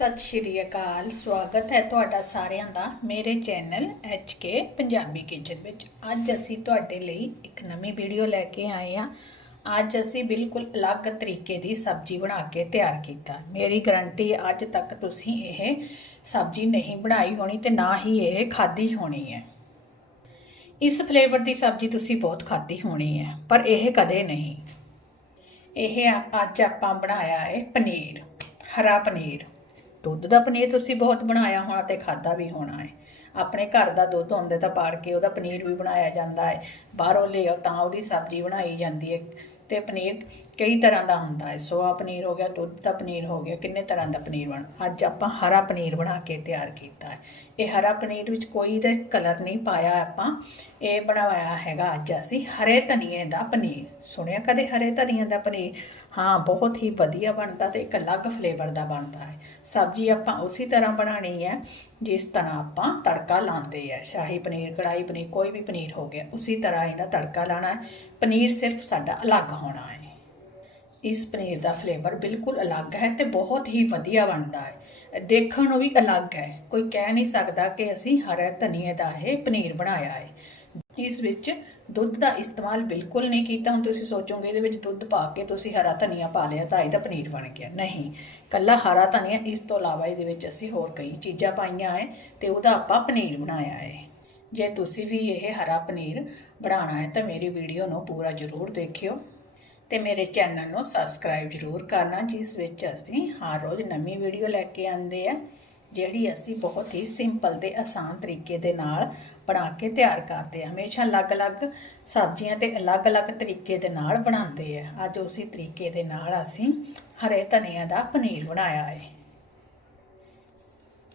ਸਤਿ ਸ਼੍ਰੀ ਅਕਾਲ, ਸਵਾਗਤ ਹੈ ਤੁਹਾਡਾ ਸਾਰਿਆਂ ਦਾ ਮੇਰੇ ਚੈਨਲ HK ਪੰਜਾਬੀ ਕਿਚਨ ਵਿੱਚ। ਅੱਜ ਅਸੀਂ ਤੁਹਾਡੇ ਲਈ ਇੱਕ ਨਵੀਂ ਵੀਡੀਓ ਲੈ ਕੇ ਆਏ ਹਾਂ। ਅੱਜ ਅਸੀਂ ਬਿਲਕੁਲ ਅਲੱਗ ਤਰੀਕੇ ਦੀ ਸਬਜ਼ੀ ਬਣਾ ਕੇ ਤਿਆਰ ਕੀਤਾ। ਮੇਰੀ ਗਰੰਟੀ ਅੱਜ ਤੱਕ ਤੁਸੀਂ ਇਹ ਸਬਜ਼ੀ ਨਹੀਂ ਬਣਾਈ ਹੋਣੀ ਤੇ ਨਾ ਹੀ ਇਹ ਖਾਧੀ ਹੋਣੀ ਹੈ। ਇਸ ਫਲੇਵਰ ਦੀ ਸਬਜ਼ੀ ਤੁਸੀਂ ਬਹੁਤ ਖਾਧੀ ਹੋਣੀ ਹੈ, ਪਰ ਇਹ ਕਦੇ ਨਹੀਂ। ਇਹ ਅੱਜ ਆਪਾਂ ਬਣਾਇਆ ਹੈ ਪਨੀਰ, ਹਰਾ ਪਨੀਰ। ਦੁੱਧ ਦਾ ਪਨੀਰ ਤੁਸੀਂ ਬਹੁਤ ਬਣਾਇਆ ਹੋਣਾ ਤੇ ਖਾਦਾ ਵੀ ਹੋਣਾ ਹੈ। ਆਪਣੇ ਘਰ ਦਾ ਦੁੱਧ ਹੁੰਦੇ ਤਾਂ ਪਾੜ ਕੇ ਉਹਦਾ ਪਨੀਰ ਵੀ ਬਣਾਇਆ ਜਾਂਦਾ ਹੈ। ਬਾਹਰੋਂ ਲਿਆਓ ਤਾਂ ਉਹਦੀ ਸਬਜ਼ੀ ਬਣਾਈ ਜਾਂਦੀ ਹੈ ਤੇ ਪਨੀਰ ਕਈ ਤਰ੍ਹਾਂ ਦਾ ਹੁੰਦਾ ਹੈ। ਸੋਆ ਪਨੀਰ ਹੋ ਗਿਆ, ਦੁੱਧ ਦਾ ਪਨੀਰ ਹੋ ਗਿਆ, ਕਿੰਨੇ ਤਰ੍ਹਾਂ ਦਾ ਪਨੀਰ ਬਣ ਅੱਜ ਆਪਾਂ ਹਰਾ ਪਨੀਰ ਬਣਾ ਕੇ ਤਿਆਰ ਕੀਤਾ ਹੈ। ਇਹ ਹਰਾ ਪਨੀਰ ਵਿੱਚ ਕੋਈ ਦਾ ਕਲਰ ਨਹੀਂ ਪਾਇਆ ਆਪਾਂ। ਇਹ ਬਣਾਇਆ ਹੈਗਾ ਅੱਜ ਅਸੀਂ ਹਰੇ ਧਨੀਏ ਦਾ ਪਨੀਰ। ਸੁਣਿਆ ਕਦੇ ਹਰੇ ਧਨੀਆ ਦਾ ਪਨੀਰ? ਹਾਂ, ਬਹੁਤ ਹੀ ਵਧੀਆ ਬਣਦਾ ਤੇ ਇੱਕ ਅਲੱਗ ਫਲੇਵਰ ਦਾ ਬਣਦਾ ਹੈ। ਸਬਜ਼ੀ ਆਪਾਂ ਉਸੇ ਤਰ੍ਹਾਂ ਬਣਾਣੀ ਹੈ, ਜਿਸ ਤਰ੍ਹਾਂ ਆਪਾਂ ਤੜਕਾ ਲਾਉਂਦੇ ਆ ਸ਼ਾਹੀ ਪਨੀਰ ਕੜਾਈ ਪਨੀਰ, ਕੋਈ ਵੀ ਪਨੀਰ ਹੋ ਗਿਆ, ਉਸੇ ਤਰ੍ਹਾਂ ਇਹਦਾ ਤੜਕਾ ਲਾਣਾ ਹੈ। ਪਨੀਰ ਸਿਰਫ ਸਾਡਾ ਅਲੱਗ ਹੋਣਾ ਹੈ। ਇਸ ਪਨੀਰ ਦਾ ਫਲੇਵਰ ਬਿਲਕੁਲ ਅਲੱਗ ਹੈ ਤੇ ਬਹੁਤ ਹੀ ਵਧੀਆ ਬਣਦਾ ਹੈ। ਦੇਖਣ ਨੂੰ ਵੀ ਅਲੱਗ ਹੈ। ਕੋਈ ਕਹਿ ਨਹੀਂ ਸਕਦਾ ਕਿ ਅਸੀਂ ਹਰੇ ਧਨੀਏ ਦਾ ਇਹ ਪਨੀਰ ਬਣਾਇਆ ਹੈ। ਇਸ ਵਿੱਚ ਦੁੱਧ ਦਾ ਇਸਤੇਮਾਲ ਬਿਲਕੁਲ ਨਹੀਂ ਕੀਤਾ। ਹੁਣ ਤੁਸੀਂ ਸੋਚੋਗੇ ਇਹਦੇ ਵਿੱਚ ਦੁੱਧ ਪਾ ਕੇ ਤੁਸੀਂ ਹਰਾ ਧਨੀਆ ਪਾ ਲਿਆ ਤਾਂ ਇਹਦਾ ਪਨੀਰ ਬਣ ਗਿਆ। ਨਹੀਂ ਕੱਲਾ ਹਰਾ ਧਨੀਆ, ਇਸ ਤੋਂ ਇਲਾਵਾ ਇਹਦੇ ਵਿੱਚ ਅਸੀਂ ਹੋਰ ਕਈ ਚੀਜ਼ਾਂ ਪਾਈਆਂ ਹੈ ਤੇ ਉਹਦਾ ਆਪਾਂ ਪਨੀਰ ਬਣਾਇਆ ਹੈ ਜੇ ਤੁਸੀਂ ਵੀ ਇਹ ਹਰਾ ਪਨੀਰ ਬਣਾਉਣਾ ਹੈ ਤਾਂ ਮੇਰੀ ਵੀਡੀਓ ਨੂੰ ਪੂਰਾ ਜ਼ਰੂਰ ਦੇਖਿਓ ਤੇ ਮੇਰੇ ਚੈਨਲ ਨੂੰ ਸਬਸਕ੍ਰਾਈਬ ਜ਼ਰੂਰ ਕਰਨਾ, ਜਿਸ ਵਿੱਚ ਅਸੀਂ ਹਰ ਰੋਜ਼ ਨਵੀਂ ਵੀਡੀਓ ਲੈ ਕੇ ਆਉਂਦੇ ਆ। ਜਿਹੜੀ ਅਸੀਂ ਬਹੁਤ ਹੀ ਸਿੰਪਲ ਤੇ ਆਸਾਨ ਤਰੀਕੇ ਦੇ ਨਾਲ ਬਣਾ ਕੇ ਤਿਆਰ ਕਰਦੇ ਆ। ਹਮੇਸ਼ਾ ਅਲੱਗ-ਅਲੱਗ ਸਬਜ਼ੀਆਂ ਤੇ ਅਲੱਗ-ਅਲੱਗ ਤਰੀਕੇ ਦੇ ਨਾਲ ਬਣਾਉਂਦੇ ਆ। ਅੱਜ ਉਸੇ ਤਰੀਕੇ ਦੇ ਨਾਲ ਅਸੀਂ ਹਰੇ ਧਨੀਆ ਦਾ ਪਨੀਰ ਬਣਾਇਆ ਹੈ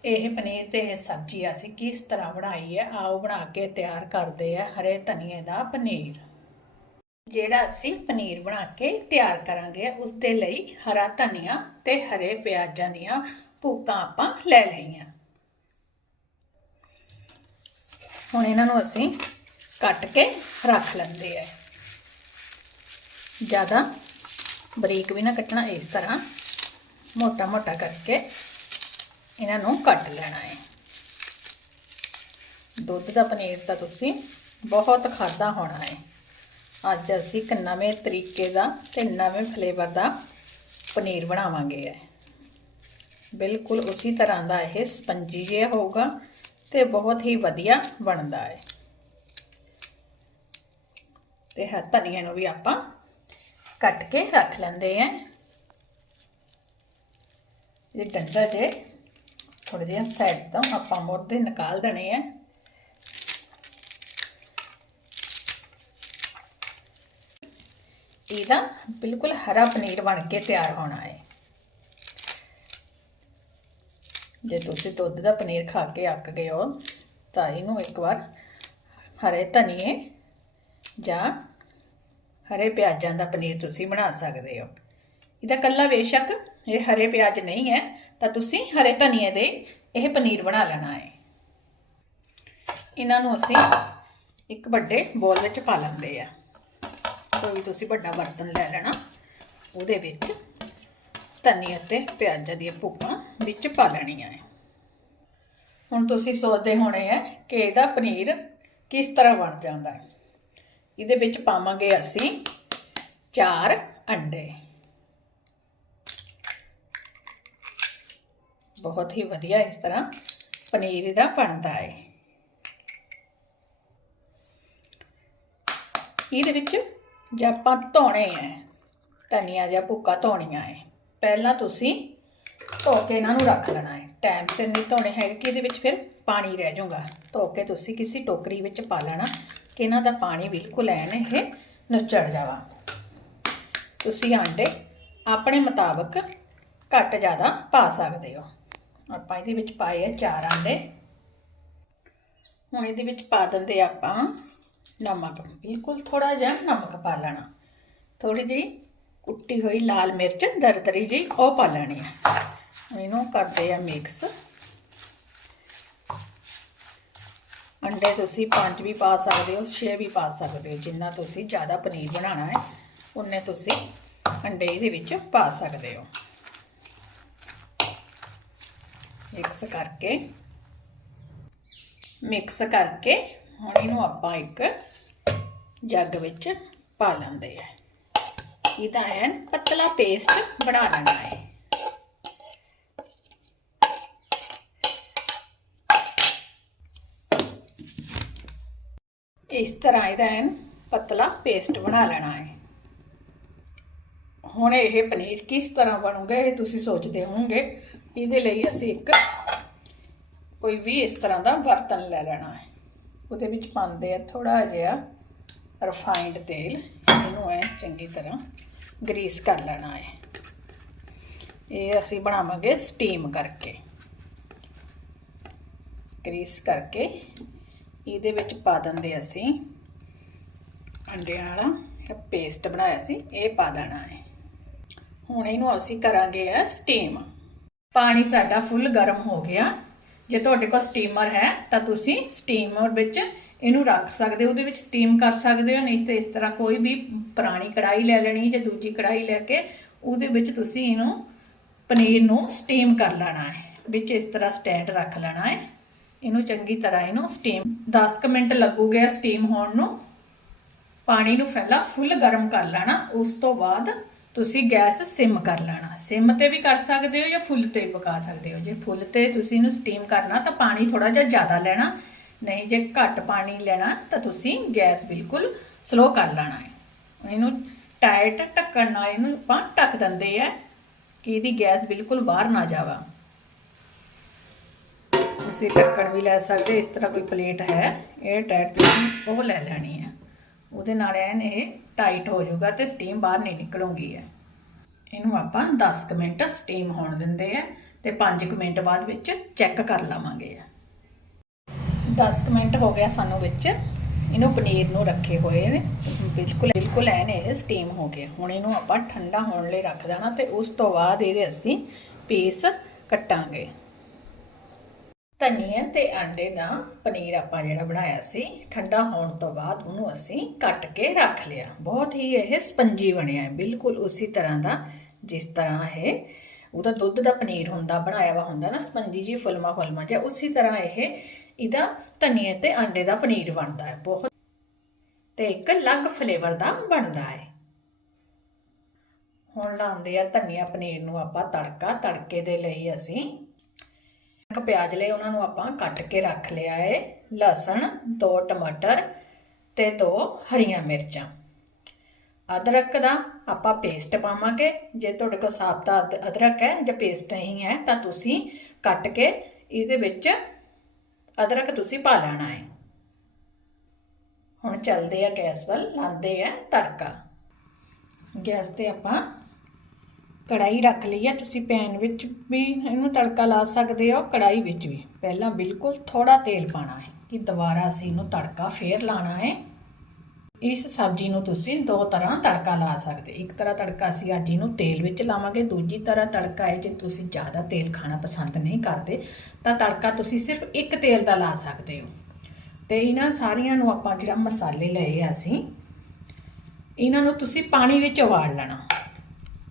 ਇਹ ਪਨੀਰ ਤੇ ਇਹ ਸਬਜ਼ੀ ਅਸੀਂ ਕਿਸ ਤਰ੍ਹਾਂ ਬਣਾਈ ਹੈ ਆਓ ਬਣਾ ਕੇ ਤਿਆਰ ਕਰਦੇ ਆ ਹਰੇ ਧਨੀਏ ਦਾ ਪਨੀਰ। ਜਿਹੜਾ ਅਸੀਂ ਪਨੀਰ ਬਣਾ ਕੇ ਤਿਆਰ ਕਰਾਂਗੇ, ਉਸ ਦੇ ਲਈ ਹਰਾ ਧਨੀਆ ਤੇ ਹਰੇ ਪਿਆਜ਼ਾਂ ਦੀਆਂ ਭੂਕਾਂ ਆਪਾਂ ਲੈ ਲਈਆਂ। ਹੁਣ ਇਹਨਾਂ ਨੂੰ ਅਸੀਂ ਕੱਟ ਕੇ ਰੱਖ ਲੈਂਦੇ ਆ। ਜ਼ਿਆਦਾ ਬਰੀਕ ਵੀ ਨਾ ਕੱਟਣਾ, ਇਸ ਤਰ੍ਹਾਂ ਮੋਟਾ ਮੋਟਾ ਕਰਕੇ ਇਹਨਾਂ ਨੂੰ ਕੱਟ ਲੈਣਾ ਹੈ। ਦੁੱਧ ਦਾ ਪਨੀਰ ਤਾਂ ਤੁਸੀਂ ਬਹੁਤ ਖਾਦਾ ਹੋਣਾ ਹੈ। ਅੱਜ ਅਸੀਂ ਇੱਕ ਨਵੇਂ ਤਰੀਕੇ ਦਾ ਤੇ ਨਵੇਂ ਫਲੇਵਰ ਦਾ ਪਨੀਰ ਬਣਾਵਾਂਗੇ। ਹੈ ਬਿਲਕੁਲ ਉਸੇ ਤਰ੍ਹਾਂ ਦਾ ਇਹ ਸਪੰਜੀ ਜਿਹਾ ਹੋਊਗਾ ਤੇ ਬਹੁਤ ਹੀ ਵਧੀਆ ਬਣਦਾ ਹੈ। ਤੇ ਹੈ ਧਨੀਆ ਨੂੰ ਵੀ ਆਪਾਂ ਕੱਟ ਕੇ ਰੱਖ ਲੈਂਦੇ ਆ ਇਹ ਡੰਡਾ ਜੇ ਥੋੜੇ ਜਿਹਾ ਸਾਈਡ ਤੋਂ ਆਪਾਂ ਮੁਰਦੇ ਨਿਕਾਲ ਦੇਣੇ ਆ। ਇਹਦਾ ਬਿਲਕੁਲ ਹਰਾ ਪਨੀਰ ਬਣ ਕੇ ਤਿਆਰ ਹੋਣਾ ਹੈ। ਜੇ ਤੁਸੀਂ ਦੁੱਧ ਦਾ ਪਨੀਰ ਖਾ ਕੇ ਅੱਕ ਗਏ ਹੋ, ਤਾਂ ਇਹਨੂੰ ਇੱਕ ਵਾਰ ਹਰੇ ਧਨੀਏ ਜਾਂ ਹਰੇ ਪਿਆਜ਼ਾਂ ਦਾ ਪਨੀਰ ਤੁਸੀਂ ਬਣਾ ਸਕਦੇ ਹੋ। ਇਹਦਾ ਕੱਲਾ ਬੇਸ਼ੱਕ ਇਹ ਹਰੇ ਪਿਆਜ਼ ਨਹੀਂ ਹੈ, ਤਾਂ ਤੁਸੀਂ ਹਰੇ ਧਨੀਏ ਦੇ ਇਹ ਪਨੀਰ ਬਣਾ ਲੈਣਾ ਹੈ। ਇਹਨਾਂ ਨੂੰ ਅਸੀਂ ਇੱਕ ਵੱਡੇ ਬੋਲ ਵਿੱਚ ਪਾ ਲੈਂਦੇ ਆ। ਕੋਈ ਤੁਸੀਂ ਵੱਡਾ ਬਰਤਨ ਲੈ ਲੈਣਾ, ਉਹਦੇ ਵਿੱਚ ਧਨੀਆ ਤੇ ਪਿਆਜ਼ਾਂ ਦੀਆਂ ਭੁੱਕਾਂ ਵਿੱਚ ਪਾ ਲੈਣੀਆਂ ਹੈ ਹੁਣ ਤੁਸੀਂ ਸੋਚਦੇ ਹੋਣੇ ਆ ਕਿ ਇਹਦਾ ਪਨੀਰ ਕਿਸ ਤਰ੍ਹਾਂ ਬਣ ਜਾਂਦਾ ਹੈ। ਇਹਦੇ ਵਿੱਚ ਪਾਵਾਂਗੇ ਅਸੀਂ ਚਾਰ ਅੰਡੇ। ਬਹੁਤ ਹੀ ਵਧੀਆ ਇਸ ਤਰ੍ਹਾਂ ਪਨੀਰ ਇਹਦਾ ਬਣਦਾ ਹੈ। ਇਹਦੇ ਵਿੱਚ ਜੇ ਆਪਾਂ ਧੋਣੇ ਹੈ ਧਨੀਆ ਜਾਂ ਭੁੱਕਾ ਧੋਣੀਆਂ ਹੈ ਪਹਿਲਾਂ ਤੁਸੀਂ ਧੋ ਕੇ ਇਹਨਾਂ ਨੂੰ ਰੱਖ ਲੈਣਾ ਹੈ। ਟਾਈਮ ਸਿਰ ਨਹੀਂ ਧੋਣੇ ਹੈਗੇ ਕਿ ਇਹਦੇ ਵਿੱਚ ਫਿਰ ਪਾਣੀ ਰਹਿ ਜਾਊਗਾ। ਧੋ ਕੇ ਤੁਸੀਂ ਕਿਸੇ ਟੋਕਰੀ ਵਿੱਚ ਪਾ ਲੈਣਾ ਕਿ ਇਹਨਾਂ ਦਾ ਪਾਣੀ ਬਿਲਕੁਲ ਐਨ ਇਹ ਨੁੱਚੜ ਜਾਵਾ। ਤੁਸੀਂ ਆਂਡੇ ਆਪਣੇ ਮੁਤਾਬਕ ਘੱਟ ਜ਼ਿਆਦਾ ਪਾ ਸਕਦੇ ਹੋ। ਆਪਾਂ ਇਹਦੇ ਵਿੱਚ ਪਾਏ ਆ ਚਾਰ ਆਂਡੇ। ਹੁਣ ਇਹਦੇ ਵਿੱਚ ਪਾ ਦਿੰਦੇ ਆਪਾਂ ਨਮਕ। ਬਿਲਕੁਲ ਥੋੜਾ ਜਿਹਾ ਨਮਕ ਪਾ ਲੈਣਾ। ਥੋੜੀ ਜਿਹੀ ਕੁੱਟੀ ਹੋਈ ਲਾਲ ਮਿਰਚ ਦਰਦਰੀ ਜਿਹੀ, ਉਹ ਪਾ ਲੈਣੀ ਆ। ਇਹਨੂੰ ਕਰਦੇ ਆ ਮਿਕਸ ਅੰਡੇ ਤੁਸੀਂ ਪੰਜ ਵੀ ਪਾ ਸਕਦੇ ਹੋ 6 ਵੀ ਪਾ ਸਕਦੇ ਹੋ, ਜਿੰਨਾ ਤੁਸੀਂ ਜ਼ਿਆਦਾ ਪਨੀਰ ਬਣਾਉਣਾ ਹੈ, ਉਨੇ ਤੁਸੀਂ ਅੰਡੇ ਇਹਦੇ ਵਿੱਚ ਪਾ ਸਕਦੇ ਹੋ। ਮਿਕਸ ਕਰਕੇ ਮਿਕਸ ਕਰਕੇ ਹੁਣ ਇਹਨੂੰ ਆਪਾਂ ਇੱਕ ਜੱਗ ਵਿੱਚ ਪਾ ਲੈਂਦੇ ਆ। ਇਹਦਾ ਐਨ ਪਤਲਾ ਪੇਸਟ ਬਣਾ ਲੈਣਾ ਹੈ। ਇਸ ਤਰ੍ਹਾਂ ਇਹਦਾ ਐਨ ਪਤਲਾ ਪੇਸਟ ਬਣਾ ਲੈਣਾ ਹੈ। ਹੁਣ ਇਹ ਪਨੀਰ ਕਿਸ ਤਰ੍ਹਾਂ ਬਣੂਗਾ ਇਹ ਤੁਸੀਂ ਸੋਚਦੇ ਹੋਵੋਗੇ। ਇਹਦੇ ਲਈ ਅਸੀਂ ਇੱਕ ਕੋਈ ਵੀ ਇਸ ਤਰ੍ਹਾਂ ਦਾ ਬਰਤਨ ਲੈ ਲੈਣਾ ਹੈ। ਉਹਦੇ ਵਿੱਚ ਪਾਉਂਦੇ ਆ ਥੋੜਾ ਜਿਹਾ ਰਿਫਾਈਨਡ ਤੇਲ। ਚੰਗੀ ਤਰ੍ਹਾਂ ਗਰੀਸ ਕਰ ਲੈਣਾ ਹੈ। ਇਹ ਅਸੀਂ ਬਣਾਵਾਂਗੇ ਸਟੀਮ ਕਰਕੇ। ਗਰੀਸ ਕਰਕੇ ਇਹਦੇ ਵਿੱਚ ਪਾ ਦਿੰਦੇ ਅਸੀਂ ਅੰਡਿਆਂ ਵਾਲਾ ਪੇਸਟ ਬਣਾਇਆ ਸੀ, ਇਹ ਪਾ ਦੇਣਾ ਹੈ। ਹੁਣ ਇਹਨੂੰ ਅਸੀਂ ਕਰਾਂਗੇ ਆ ਸਟੀਮ। ਪਾਣੀ ਸਾਡਾ ਫੁੱਲ ਗਰਮ ਹੋ ਗਿਆ। ਜੇ ਤੁਹਾਡੇ ਕੋਲ ਸਟੀਮਰ ਹੈ ਤਾਂ ਤੁਸੀਂ ਸਟੀਮਰ ਵਿੱਚ ਇਹਨੂੰ ਰੱਖ ਸਕਦੇ ਹੋ, ਉਹਦੇ ਵਿੱਚ ਸਟੀਮ ਕਰ ਸਕਦੇ ਹੋ, ਨਹੀਂ ਤਾਂ ਇਸ ਤਰ੍ਹਾਂ ਕੋਈ ਵੀ ਪੁਰਾਣੀ ਕੜਾਈ ਲੈ ਲੈਣੀ ਜਾਂ ਦੂਜੀ ਕੜਾਈ ਲੈ ਕੇ ਉਹਦੇ ਵਿੱਚ ਤੁਸੀਂ ਇਹਨੂੰ ਪਨੀਰ ਨੂੰ ਸਟੀਮ ਕਰ ਲੈਣਾ ਹੈ। ਵਿੱਚ ਇਸ ਤਰ੍ਹਾਂ ਸਟੈਂਡ ਰੱਖ ਲੈਣਾ ਹੈ। ਇਹਨੂੰ ਚੰਗੀ ਤਰ੍ਹਾਂ ਇਹਨੂੰ ਸਟੀਮ 10 ਕੁ ਮਿੰਟ ਲੱਗੂਗੇ ਸਟੀਮ ਹੋਣ ਨੂੰ। ਪਾਣੀ ਨੂੰ ਫੈਲਾ ਫੁੱਲ ਗਰਮ ਕਰ ਲੈਣਾ, ਉਸ ਤੋਂ ਬਾਅਦ ਤੁਸੀਂ ਗੈਸ ਸਿਮ ਕਰ ਲੈਣਾ। ਸਿਮ ਤੇ ਵੀ ਕਰ ਸਕਦੇ ਹੋ ਜਾਂ ਫੁੱਲ ਤੇ ਵੀ ਪਕਾ ਸਕਦੇ ਹੋ। ਜੇ ਫੁੱਲ ਤੇ ਤੁਸੀਂ ਇਹਨੂੰ ਸਟੀਮ ਕਰਨਾ ਤਾਂ ਪਾਣੀ ਥੋੜਾ ਜਿਹਾ ਜ਼ਿਆਦਾ ਲੈਣਾ। ਨਹੀਂ ਜੇ ਘੱਟ ਪਾਣੀ ਲੈਣਾ ਤਾਂ ਤੁਸੀਂ ਗੈਸ ਬਿਲਕੁਲ ਸਲੋ ਕਰ ਲੈਣਾ ਹੈ। ਇਹਨੂੰ ਟਾਈਟ ਢੱਕਣ ਨਾਲ ਇਹਨੂੰ ਆਪਾਂ ਢੱਕ ਦਿੰਦੇ ਆ ਕਿ ਇਹਦੀ ਗੈਸ ਬਿਲਕੁਲ ਬਾਹਰ ਨਾ ਜਾਵਾ। ਤੁਸੀਂ ਢੱਕਣ ਵੀ ਲੈ ਸਕਦੇ, ਇਸ ਤਰ੍ਹਾਂ ਕੋਈ ਪਲੇਟ ਹੈ, ਇਹ ਟਾਈਟ ਤੁਸੀਂ ਉਹ ਲੈ ਲੈਣੀ ਹੈ। ਉਹਦੇ ਨਾਲ ਐਨ ਇਹ ਟਾਈਟ ਹੋ ਜਾਊਗਾ ਤੇ ਸਟੀਮ ਬਾਹਰ ਨਹੀਂ ਨਿਕਲੂਗੀ ਹੈ ਇਹਨੂੰ ਆਪਾਂ 10 ਕੁ ਮਿੰਟ ਸਟੀਮ ਹੋਣ ਦਿੰਦੇ ਆ ਤੇ 5 ਕੁ ਮਿੰਟ ਬਾਅਦ ਵਿੱਚ ਚੈੱਕ ਕਰ ਲਵਾਂਗੇ। 10 ਕੁ ਮਿੰਟ ਹੋ ਗਿਆ ਸਾਨੂੰ ਵਿੱਚ। ਇਹਨੂੰ ਪਨੀਰ ਨੂੰ ਰੱਖੇ ਹੋਏ ਨੇ। ਬਿਲਕੁਲ ਬਿਲਕੁਲ ਐਨ ਇਹ ਸਟੀਮ ਹੋ ਗਿਆ। ਹੁਣ ਇਹਨੂੰ ਆਪਾਂ ਠੰਡਾ ਹੋਣ ਲਈ ਰੱਖ ਦੇਣਾ ਤੇ ਉਸ ਤੋਂ ਬਾਅਦ ਇਹਦੇ ਅਸੀਂ ਪੀਸ ਕੱਟਾਂਗੇ। ਧਨੀਆ ਤੇ ਆਂਡੇ ਦਾ ਪਨੀਰ ਆਪਾਂ ਜਿਹੜਾ ਬਣਾਇਆ ਸੀ, ਠੰਡਾ ਹੋਣ ਤੋਂ ਬਾਅਦ ਉਹਨੂੰ ਅਸੀਂ ਕੱਟ ਕੇ ਰੱਖ ਲਿਆ। ਬਹੁਤ ਹੀ ਇਹ ਸਪੰਜੀ ਬਣਿਆ ਹੈ। ਬਿਲਕੁਲ ਉਸੇ ਤਰ੍ਹਾਂ ਦਾ, ਜਿਸ ਤਰ੍ਹਾਂ ਇਹ ਉਹਦਾ ਦੁੱਧ ਦਾ ਪਨੀਰ ਹੁੰਦਾ, ਬਣਾਇਆ ਵਾ ਹੁੰਦਾ ਨਾ, ਸਪੰਜੀ ਜੀ ਫੁਲਮਾ ਫੁਲਮਾ ਜਿਹਾ, ਉਸੇ ਤਰ੍ਹਾਂ ਇਹ ਇਹਦਾ ਧਨੀਏ ਤੇ ਆਂਡੇ ਦਾ ਪਨੀਰ ਬਣਦਾ ਹੈ ਬਹੁਤ। ਤੇ ਇੱਕ ਅਲੱਗ ਫਲੇਵਰ ਦਾ ਬਣਦਾ ਹੈ। ਹੁਣ ਲਾਉਂਦੇ ਆ ਧਨੀਆ ਪਨੀਰ ਨੂੰ ਆਪਾਂ ਤੜਕਾ, ਤੜਕੇ ਦੇ ਲਈ ਅਸੀਂ। ਇੱਕ ਪਿਆਜ਼ ਲਏ ਉਹਨਾਂ ਨੂੰ ਆਪਾਂ ਕੱਟ ਕੇ ਰੱਖ ਲਿਆ ਏ ਲਸਣ, ਦੋ ਟਮਾਟਰ ਤੇ ਦੋ ਹਰੀਆਂ ਮਿਰਚਾਂ। ਅਦਰਕ ਦਾ ਆਪਾਂ ਪੇਸਟ ਪਾਵਾਂਗੇ। ਜੇ ਤੁਹਾਡੇ ਕੋਲ ਸਾਬਤਾ ਅਦ- ਅਦਰਕ ਹੈ ਜਾਂ ਪੇਸਟ ਨਹੀਂ ਹੈ ਤਾਂ ਤੁਸੀਂ ਕੱਟ ਕੇ ਇਹਦੇ ਵਿੱਚ ਅਦਰਕ ਤੁਸੀਂ ਪਾ ਲੈਣਾ ਹੈ। ਹੁਣ ਚੱਲਦੇ ਆ ਗੈਸ ਵੱਲ, ਲਾਉਂਦੇ ਆ ਤੜਕਾ। ਗੈਸ ਤੇ ਆਪਾਂ ਕੜਾਈ ਰੱਖ ਲਈ ਆ। ਤੁਸੀਂ ਪੈਨ ਵਿੱਚ ਵੀ ਇਹਨੂੰ ਤੜਕਾ ਲਾ ਸਕਦੇ ਹੋ ਕੜਾਈ ਵਿੱਚ ਵੀ। ਪਹਿਲਾਂ ਬਿਲਕੁਲ ਥੋੜਾ ਤੇਲ ਪਾਣਾ ਹੈ ਕਿ ਦੁਬਾਰਾ ਅਸੀਂ ਇਹਨੂੰ ਤੜਕਾ ਫੇਰ ਲਾਣਾ ਹੈ। ਇਸ ਸਬਜ਼ੀ ਨੂੰ ਤੁਸੀਂ ਦੋ ਤਰ੍ਹਾਂ ਤੜਕਾ ਲਾ ਸਕਦੇ। ਇੱਕ ਤਰ੍ਹਾਂ ਤੜਕਾ ਅਸੀਂ ਅੱਜ ਇਹਨੂੰ ਤੇਲ ਵਿੱਚ ਲਾਵਾਂਗੇ, ਦੂਜੀ ਤਰ੍ਹਾਂ ਤੜਕਾ ਹੈ ਜੇ ਤੁਸੀਂ ਜ਼ਿਆਦਾ ਤੇਲ ਖਾਣਾ ਪਸੰਦ ਨਹੀਂ ਕਰਦੇ, ਤਾਂ ਤੜਕਾ ਤੁਸੀਂ ਸਿਰਫ ਇੱਕ ਤੇਲ ਦਾ ਲਾ ਸਕਦੇ ਹੋ। ਤੇ ਇਹਨਾਂ ਸਾਰੀਆਂ ਨੂੰ ਆਪਾਂ ਜਿਹੜਾ ਮਸਾਲੇ ਲਏ ਆ ਅਸੀਂ, ਇਹਨਾਂ ਨੂੰ ਤੁਸੀਂ ਪਾਣੀ ਵਿੱਚ ਉਬਾਲ ਲੈਣਾ।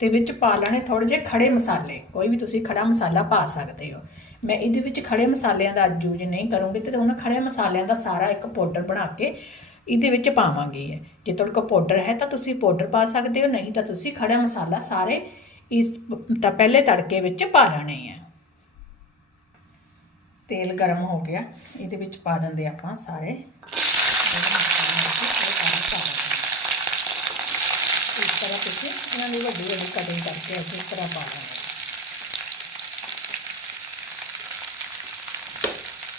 ਤੇ ਵਿੱਚ ਪਾ ਲੈਣੇ ਥੋੜੇ ਜਿਹੇ ਖੜੇ ਮਸਾਲੇ, ਕੋਈ ਵੀ ਤੁਸੀਂ ਖੜਾ ਮਸਾਲਾ ਪਾ ਸਕਦੇ ਹੋ। ਮੈਂ ਇਹਦੇ ਵਿੱਚ ਖੜੇ ਮਸਾਲਿਆਂ ਦਾ ਯੂਜ਼ ਨਹੀਂ ਕਰੂੰਗੀ, ਤੇ ਉਹਨਾਂ ਖੜੇ ਮਸਾਲਿਆਂ ਦਾ ਸਾਰਾ ਇੱਕ ਪਾਊਡਰ ਬਣਾ ਕੇ ਇਹਦੇ ਵਿੱਚ ਪਾਵਾਂਗੀ ਜੇ ਤੁਹਾਡੇ ਕੋਲ ਪਾਊਡਰ ਹੈ ਤਾਂ ਤੁਸੀਂ ਪਾਊਡਰ ਪਾ ਸਕਦੇ ਹੋ, ਨਹੀਂ ਤਾਂ ਤੁਸੀਂ ਖੜਾ ਮਸਾਲਾ ਸਾਰੇ ਇਸ ਤਾਂ ਪਹਿਲੇ ਤੜਕੇ ਵਿੱਚ ਪਾ ਲੈਣੇ ਆ। ਤੇਲ ਗਰਮ ਹੋ ਗਿਆ। ਇਹਦੇ ਵਿੱਚ ਪਾ ਦਿੰਦੇ ਆਪਾਂ ਸਾਰੇ। ਇਸ ਤਰ੍ਹਾਂ ਤੁਸੀਂ ਇਹਨਾਂ ਦੀ ਵੱਡੀ ਵੱਡੀ ਕਟਿੰਗ ਕਰਕੇ ਇਸ ਤਰ੍ਹਾਂ ਪਾ ਦੇਣਾ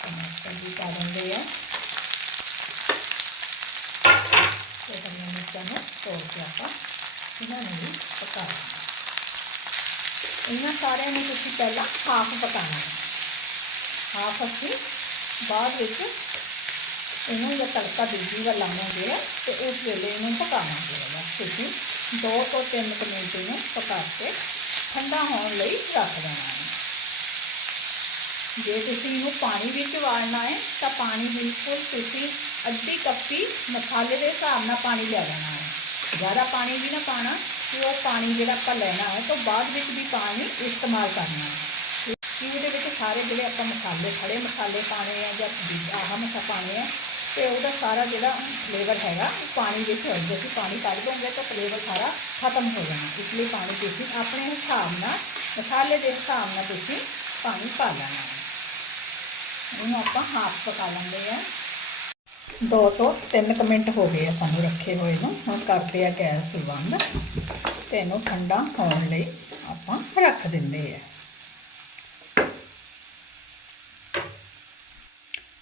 ਟਮਾਟਰ ਵੀ ਪਾ ਦਿੰਦੇ ਆ ਤੇ ਹਰੀਆਂ ਮਿਰਚਾਂ ਨੂੰ ਤੋੜ ਕੇ ਆਪਾਂ ਇਹਨਾਂ ਨੂੰ ਵੀ ਪਕਾ ਇਹਨਾਂ ਸਾਰਿਆਂ ਨੂੰ ਤੁਸੀਂ ਪਹਿਲਾਂ ਹਾਫ ਪਕਾਉਣਾ ਹੈ ਹਾਫ ਅਸੀਂ ਬਾਅਦ ਵਿੱਚ ਇਹਨੂੰ ਜੇ ਤੜਕਾ ਦੂਜੀ ਵਾਰ ਲਾਵਾਂਗੇ ਤੇ ਉਸ ਵੇਲੇ ਇਹਨੂੰ ਪਕਾਵਾਂਗੇ ਬਸ ਤੁਸੀਂ 2 ਤੋਂ 3 ਮਿੰਟ ਇਹਨੂੰ ਪਕਾ ਕੇ ਠੰਡਾ ਹੋਣ ਲਈ ਰੱਖ ਦੇਣਾ ਹੈ ਜੇ ਤੁਸੀਂ ਇਹਨੂੰ ਪਾਣੀ ਵਿੱਚ ਉਬਾਲਣਾ ਹੈ, ਤਾਂ ਪਾਣੀ ਬਿਲਕੁਲ ਤੁਸੀਂ ਅੱਧੀ ਕੱਪੀ ਮਸਾਲੇ ਦੇ ਹਿਸਾਬ ਨਾਲ ਪਾਣੀ ਲੈ ਲੈਣਾ ਹੈ। ਜ਼ਿਆਦਾ ਪਾਣੀ ਵੀ ਨਾ ਪਾਣਾ, ਕਿ ਉਹ ਪਾਣੀ ਜਿਹੜਾ ਆਪਾਂ ਲੈਣਾ ਹੈ, ਤਾਂ ਬਾਅਦ ਵਿੱਚ ਵੀ ਪਾਣੀ ਇਸਤੇਮਾਲ ਕਰਨਾ ਹੈ। ਕਿ ਉਹਦੇ ਵਿੱਚ ਸਾਰੇ ਜਿਹੜੇ ਆਪਾਂ ਮਸਾਲੇ, ਖੜੇ ਮਸਾਲੇ ਪਾਣੇ ਆ ਜਾਂ ਦੂਜਾ ਆਹ ਮਸਾ ਪਾਣੇ ਆ, ਤੇ ਉਹਦਾ ਸਾਰਾ ਜਿਹੜਾ ਫਲੇਵਰ ਹੈਗਾ, ਉਹ ਪਾਣੀ ਵਿੱਚ ਹੋ। ਜੇ ਅਸੀਂ ਪਾਣੀ ਕੱਢ ਦੋਗੇ, ਤਾਂ ਫਲੇਵਰ ਸਾਰਾ ਖਤਮ ਹੋ ਜਾਣਾ। ਇਸ ਲਈ ਪਾਣੀ ਤੁਸੀਂ ਆਪਣੇ ਹਿਸਾਬ ਨਾਲ, ਮਸਾਲੇ ਦੇ ਹਿਸਾਬ ਨਾਲ ਤੁਸੀਂ ਪਾਣੀ ਪਾ ਲੈਣਾ ਇਹਨੂੰ ਆਪਾਂ ਹਾਫ ਪਕਾ ਲੈਂਦੇ ਆ ਦੋ ਤੋਂ ਤਿੰਨ ਕੁ ਮਿੰਟ ਹੋ ਗਏ ਆ ਸਾਨੂੰ ਰੱਖੇ ਹੋਏ ਨੂੰ। ਹੁਣ ਕਰਦੇ ਆ ਗੈਸ ਬੰਦ ਤੇ ਇਹਨੂੰ ਠੰਡਾ ਹੋਣ ਲਈ ਆਪਾਂ ਰੱਖ ਦਿੰਦੇ ਆ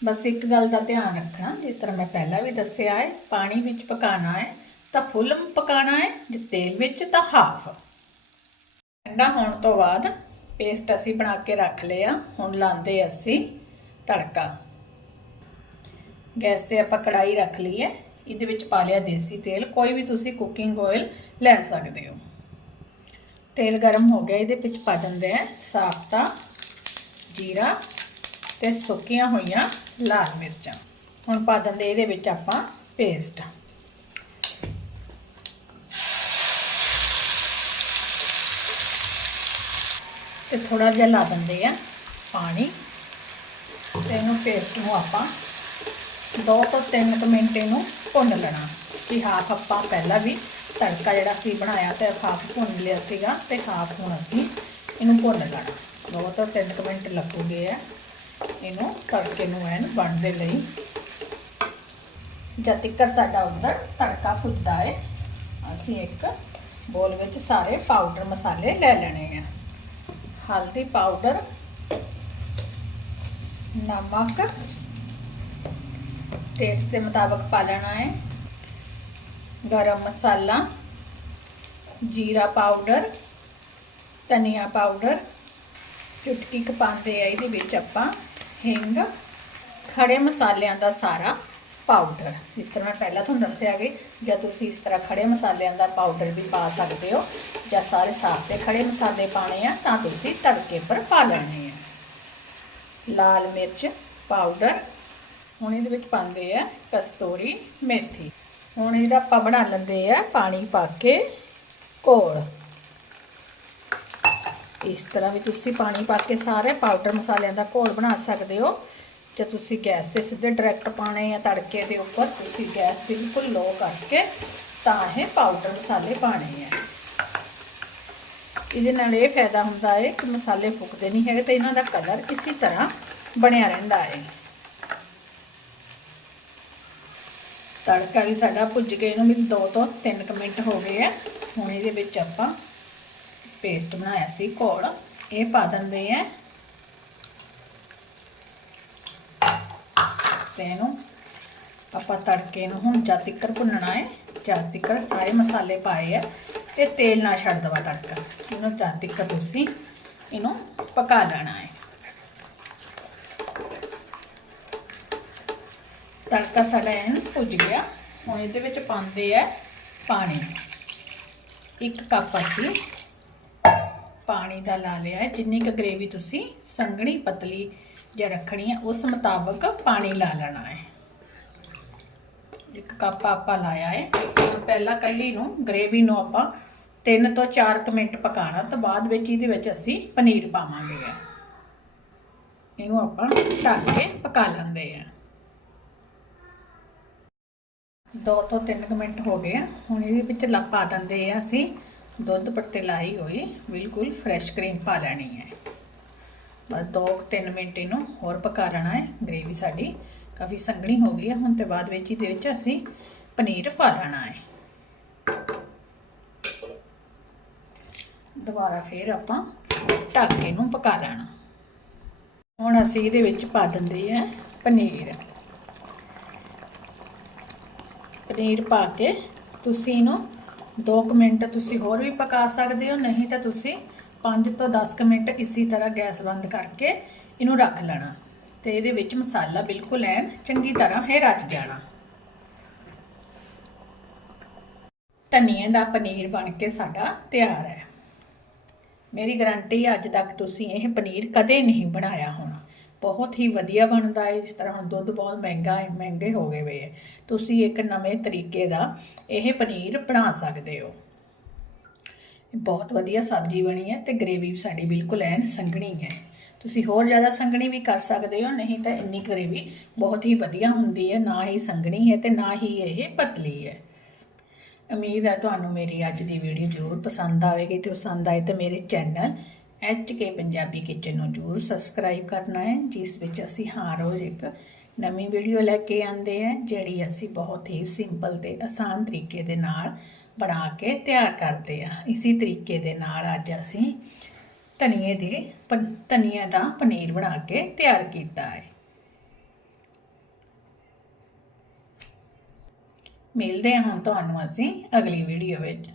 ਬਸ ਇੱਕ ਗੱਲ ਦਾ ਧਿਆਨ ਰੱਖਣਾ, ਜਿਸ ਤਰ੍ਹਾਂ ਮੈਂ ਪਹਿਲਾਂ ਵੀ ਦੱਸਿਆ ਹੈ, ਪਾਣੀ ਵਿੱਚ ਪਕਾਣਾ ਹੈ ਤਾਂ ਫੁੱਲ ਪਕਾਣਾ ਹੈ, ਜੇ ਤੇਲ ਵਿੱਚ ਤਾਂ ਹਾਫ ਠੰਡਾ ਹੋਣ ਤੋਂ ਬਾਅਦ ਪੇਸਟ ਅਸੀਂ ਬਣਾ ਕੇ ਰੱਖ ਲਿਆ। ਹੁਣ ਲਾਉਂਦੇ ਅਸੀਂ ਤੜਕਾ। ਗੈਸ ਤੇ ਆਪਾਂ ਕੜਾਈ ਰੱਖ ਲਈ ਹੈ। ਇਹਦੇ ਵਿੱਚ ਪਾ ਲਿਆ ਦੇਸੀ ਤੇਲ। ਕੋਈ ਵੀ ਤੁਸੀਂ ਕੁਕਿੰਗ ਆਇਲ ਲੈ ਸਕਦੇ ਹੋ। ਤੇਲ ਗਰਮ ਹੋ ਗਿਆ। ਇਹਦੇ ਵਿੱਚ ਪਾ ਦਿੰਦੇ ਆ ਸਾਫਤਾ ਜੀਰਾ ਤੇ ਸੁੱਕੀਆਂ ਹੋਈਆਂ ਲਾਲ ਮਿਰਚਾਂ। ਹੁਣ ਪਾ ਦਿੰਦੇ ਇਹਦੇ ਵਿੱਚ ਆਪਾਂ ਪੇਸਟ ਤੇ ਥੋੜਾ ਜਿਹਾ ਲਾ ਦਿੰਦੇ ਆ ਪਾਣੀ। ਇਹਨੂੰ ਪੇਸਟ ਨੂੰ ਆਪਾਂ 2 ਤੋਂ 3 ਕੁ ਮਿੰਟ ਇਹਨੂੰ ਭੁੰਨ ਲੈਣਾ। ਕਿ ਹਾਫ ਆਪਾਂ ਪਹਿਲਾਂ ਵੀ ਤੜਕਾ ਜਿਹੜਾ ਸੀ ਬਣਾਇਆ ਤੇ ਹਾਫ ਭੁੰਨ ਲਿਆ ਸੀਗਾ ਤੇ ਹਾਫ ਹੁਣ ਅਸੀਂ ਇਹਨੂੰ ਭੁੰਨ ਲੈਣਾ। 2 ਤੋਂ 3 ਕੁ ਮਿੰਟ ਲੱਗੂਗੇ ਆ। ਇਹਨੂੰ ਤੜਕੇ ਨੂੰ ਐਨ ਬਣਨ ਦੇ ਲਈ। ਜਦ ਤੱਕ ਸਾਡਾ ਉਧਰ ਤੜਕਾ ਭੁੱਜਦਾ ਹੈ ਅਸੀਂ ਇੱਕ ਬੋਲ ਵਿੱਚ ਸਾਰੇ ਪਾਊਡਰ ਮਸਾਲੇ ਲੈ ਲੈਣੇ ਆ। ਹਲਦੀ ਪਾਊਡਰ ਨਮਕ। ਟੇਸਟ ਦੇ ਮੁਤਾਬਕ ਪਾ ਲੈਣਾ ਹੈ। ਗਰਮ ਮਸਾਲਾ, ਜੀਰਾ ਪਾਊਡਰ ਧਨੀਆ ਪਾਊਡਰ ਚੁਟਕੀ ਕ ਪਾਉਂਦੇ ਆ ਇਹਦੇ ਵਿੱਚ ਆਪਾਂ ਹਿੰਗ, ਖੜੇ ਮਸਾਲਿਆਂ ਦਾ ਸਾਰਾ ਪਾਊਡਰ ਇਸ ਤਰ੍ਹਾਂ ਮੈਂ ਪਹਿਲਾਂ ਤੁਹਾਨੂੰ ਦੱਸਿਆ ਕਿ ਜਾਂ ਤੁਸੀਂ ਇਸ ਤਰ੍ਹਾਂ ਖੜੇ ਮਸਾਲਿਆਂ ਦਾ ਪਾਊਡਰ ਵੀ ਪਾ ਸਕਦੇ ਹੋ ਜਾਂ ਸਾਰੇ ਸਾਫ਼ ਤੇ ਖੜੇ ਮਸਾਲੇ ਪਾਣੇ ਆ ਤਾਂ ਤੁਸੀਂ ਤੜਕੇ ਪਰ ਪਾ ਲੈਣੇ ਲਾਲ ਮਿਰਚ ਪਾਊਡਰ। ਹੁਣ ਇਹਦੇ ਵਿੱਚ ਪਾਉਂਦੇ ਆ ਕਸਤੂਰੀ ਮੇਥੀ। ਹੁਣ ਇਹਦਾ ਆਪਾਂ ਬਣਾ ਲੈਂਦੇ ਆ ਪਾਣੀ ਪਾ ਕੇ ਘੋਲ। ਇਸ ਤਰ੍ਹਾਂ ਵੀ ਤੁਸੀਂ ਪਾਣੀ ਪਾ ਕੇ ਸਾਰੇ ਪਾਊਡਰ ਮਸਾਲਿਆਂ ਦਾ ਘੋਲ ਬਣਾ ਸਕਦੇ ਹੋ। ਜੇ ਤੁਸੀਂ ਗੈਸ ਤੇ ਸਿੱਧੇ ਡਾਇਰੈਕਟ ਪਾਣੇ ਆ ਤੜਕੇ ਦੇ ਉੱਪਰ, ਤੁਸੀਂ ਗੈਸ ਬਿਲਕੁਲ ਲੋ ਕਰਕੇ ਤਾਂ ਇਹ ਪਾਊਡਰ ਮਸਾਲੇ ਪਾਣੇ ਆ। ਇਹਦੇ ਨਾਲ ਇਹ ਫਾਇਦਾ ਹੁੰਦਾ ਹੈ ਕਿ ਮਸਾਲੇ ਫੁੱਕਦੇ ਨਹੀਂ ਹੈਗੇ ਤੇ ਇਹਨਾਂ ਦਾ ਕਲਰ ਇਸੇ ਤਰ੍ਹਾਂ ਬਣਿਆ ਰਹਿੰਦਾ ਹੈ। ਤੜਕਾ ਵੀ ਸਾਡਾ ਭੁੱਜ ਕੇ ਇਹਨੂੰ ਵੀ 2 ਤੋਂ 3 ਮਿੰਟ ਹੋ ਗਏ ਆ। ਹੁਣ ਇਹਦੇ ਵਿੱਚ ਆਪਾਂ ਪੇਸਟ ਬਣਾਇਆ ਸੀ ਕੋਲ, ਇਹ ਪਾ ਦਿੰਦੇ ਆ। ਤੇ ਇਹਨੂੰ ਆਪਾਂ ਤੜਕੇ ਨੂੰ ਹੁਣ ਜਦ ਤੱਕ ਭੁੰਨਣਾ ਹੈ, ਜਦ ਤੱਕ ਸਾਰੇ ਮਸਾਲੇ ਪਾਏ ਆ ਤੇ ਤੇਲ ਨਾ ਛੱਡ ਦਵਾ ਤੜਕਾ। ਇਹਨੂੰ ਜਦ ਤੱਕ ਤੁਸੀਂ ਇਹਨੂੰ ਪਕਾ ਲੈਣਾ ਹੈ। ਤੜਕਾ ਸਾਡਾ ਐਨ ਭੁੱਜ ਗਿਆ। ਹੁਣ ਇਹਦੇ ਵਿੱਚ ਪਾਉਂਦੇ ਆ ਪਾਣੀ। ਇੱਕ ਕੱਪ ਅਸੀਂ ਪਾਣੀ ਦਾ ਲਾ ਲਿਆ ਜਿੰਨੀ ਕੁ ਗ੍ਰੇਵੀ ਤੁਸੀਂ ਸੰਘਣੀ, ਪਤਲੀ ਜਾਂ ਰੱਖਣੀ ਹੈ, ਉਸ ਮੁਤਾਬਕ ਪਾਣੀ ਲਾ ਲੈਣਾ ਹੈ। ਇੱਕ ਕੱਪ ਆਪਾਂ ਲਾਇਆ ਹੈ। ਪਹਿਲਾਂ ਕੱਲੀ ਨੂੰ ਗ੍ਰੇਵੀ ਨੂੰ ਆਪਾਂ 3 ਤੋਂ 4 ਕੁ ਮਿੰਟ ਪਕਾਣਾ ਤਾਂ ਬਾਅਦ ਵਿੱਚ ਇਹਦੇ ਵਿੱਚ ਅਸੀਂ ਪਨੀਰ ਪਾਵਾਂਗੇ। ਇਹਨੂੰ ਆਪਾਂ ਢੱਕ ਕੇ ਪਕਾ ਲੈਂਦੇ ਆ 2 ਤੋਂ 3 ਮਿੰਟ ਹੋ ਗਏ ਆ। ਹੁਣ ਇਹਦੇ ਵਿੱਚ ਲਾ, ਪਾ ਦਿੰਦੇ ਆ ਅਸੀਂ। ਦੁੱਧ ਪੱਤੇ ਲਾਈ ਹੋਈ, ਬਿਲਕੁਲ ਫਰੈਸ਼ ਕਰੀਮ ਪਾ ਲੈਣੀ ਹੈ। ਬਸ 2-3 ਮਿੰਟ ਇਹਨੂੰ ਹੋਰ ਪਕਾ ਲੈਣਾ ਹੈ। ਗ੍ਰੇਵੀ ਸਾਡੀ ਕਾਫੀ ਸੰਘਣੀ ਹੋ ਗਈ ਹੈ। ਹੁਣ ਤੇ ਬਾਅਦ ਵਿੱਚ ਇਹਦੇ ਵਿੱਚ ਅਸੀਂ ਪਨੀਰ ਪਾ ਲੈਣਾ ਹੈ। ਦੁਬਾਰਾ ਫੇਰ ਆਪਾਂ ਢੱਕ ਕੇ ਇਹਨੂੰ ਪਕਾ ਲੈਣਾ। ਹੁਣ ਅਸੀਂ ਇਹਦੇ ਵਿੱਚ ਪਾ ਦਿੰਦੇ ਆ ਪਨੀਰ। ਪਨੀਰ ਪਾ ਕੇ ਤੁਸੀਂ ਇਹਨੂੰ 2 ਮਿੰਟ ਤੁਸੀਂ ਹੋਰ ਵੀ ਪਕਾ ਸਕਦੇ ਹੋ, ਨਹੀਂ ਤਾਂ ਤੁਸੀਂ 5 ਤੋਂ 10 ਮਿੰਟ ਇਸੇ ਤਰ੍ਹਾਂ ਗੈਸ ਬੰਦ ਕਰਕੇ ਇਹਨੂੰ ਰੱਖ ਲੈਣਾ। ਤੇ ਇਹਦੇ ਵਿੱਚ ਮਸਾਲਾ ਬਿਲਕੁਲ ਐਨ ਚੰਗੀ ਤਰ੍ਹਾਂ ਹੈ ਰਚ ਜਾਣਾ। ਧਨੀਏ ਦਾ ਪਨੀਰ ਬਣ ਕੇ ਸਾਡਾ ਤਿਆਰ ਹੈ। ਮੇਰੀ ਗਰੰਟੀ ਅੱਜ ਤੱਕ ਤੁਸੀਂ ਇਹ ਪਨੀਰ ਕਦੇ ਨਹੀਂ ਬਣਾਇਆ ਹੋਣਾ। ਬਹੁਤ ਹੀ ਵਧੀਆ ਬਣਦਾ ਹੈ ਜਿਸ ਤਰ੍ਹਾਂ ਹੁਣ ਦੁੱਧ ਬਹੁਤ ਮਹਿੰਗਾ ਹੈ ਮਹਿੰਗੇ ਹੋ ਗਏ ਵੇ ਤੁਸੀਂ ਇੱਕ ਨਵੇਂ ਤਰੀਕੇ ਦਾ ਇਹ ਪਨੀਰ ਬਣਾ ਸਕਦੇ ਹੋ। ਬਹੁਤ ਵਧੀਆ ਸਬਜ਼ੀ ਬਣੀ ਹੈ ਤੇ ਗ੍ਰੇਵੀ ਵੀ ਸਾਡੀ ਬਿਲਕੁਲ ਐਨ ਸੰਘਣੀ ਹੈ। ਤੁਸੀਂ ਹੋਰ ਜ਼ਿਆਦਾ ਸੰਘਣੀ ਵੀ ਕਰ ਸਕਦੇ ਹੋ, ਨਹੀਂ ਤਾਂ ਇੰਨੀ ਗ੍ਰੇਵੀ ਬਹੁਤ ਹੀ ਵਧੀਆ ਹੁੰਦੀ ਹੈ, ਨਾ ਹੀ ਸੰਘਣੀ ਹੈ ਤੇ ਨਾ ਹੀ ਇਹ ਪਤਲੀ ਹੈ। ਉਮੀਦ ਹੈ ਤੁਹਾਨੂੰ ਮੇਰੀ ਅੱਜ ਦੀ ਵੀਡੀਓ ਜ਼ਰੂਰ ਪਸੰਦ ਆਵੇਗੀ ਤੇ ਪਸੰਦ ਆਏ ਤਾਂ ਮੇਰੇ channel H K Punjabi kitchen ਨੂੰ ਜ਼ਰੂਰ ਸਬਸਕ੍ਰਾਈਬ ਕਰਨਾ ਹੈ, ਜਿਸ ਵਿੱਚ ਅਸੀਂ ਹਰ ਰੋਜ਼ ਇੱਕ ਨਵੀਂ ਵੀਡੀਓ ਲੈ ਕੇ ਆਉਂਦੇ ਹਾਂ, ਜਿਹੜੀ ਅਸੀਂ ਬਹੁਤ ਹੀ ਸਿੰਪਲ ਤੇ ਆਸਾਨ ਤਰੀਕੇ ਦੇ ਨਾਲ ਬਣਾ ਕੇ ਤਿਆਰ ਕਰਦੇ ਹਾਂ। ਇਸੇ ਤਰੀਕੇ ਦੇ ਨਾਲ ਅੱਜ ਅਸੀਂ ਧਨੀਏ ਦੇ ਪਨ- ਧਨੀਏ ਦਾ ਪਨੀਰ ਬਣਾ ਕੇ ਤਿਆਰ ਕੀਤਾ ਹੈ। ਮਿਲਦੇ ਹਾਂ ਤੁਹਾਨੂੰ ਅਸੀਂ ਅਗਲੀ ਵੀਡੀਓ ਵਿੱਚ।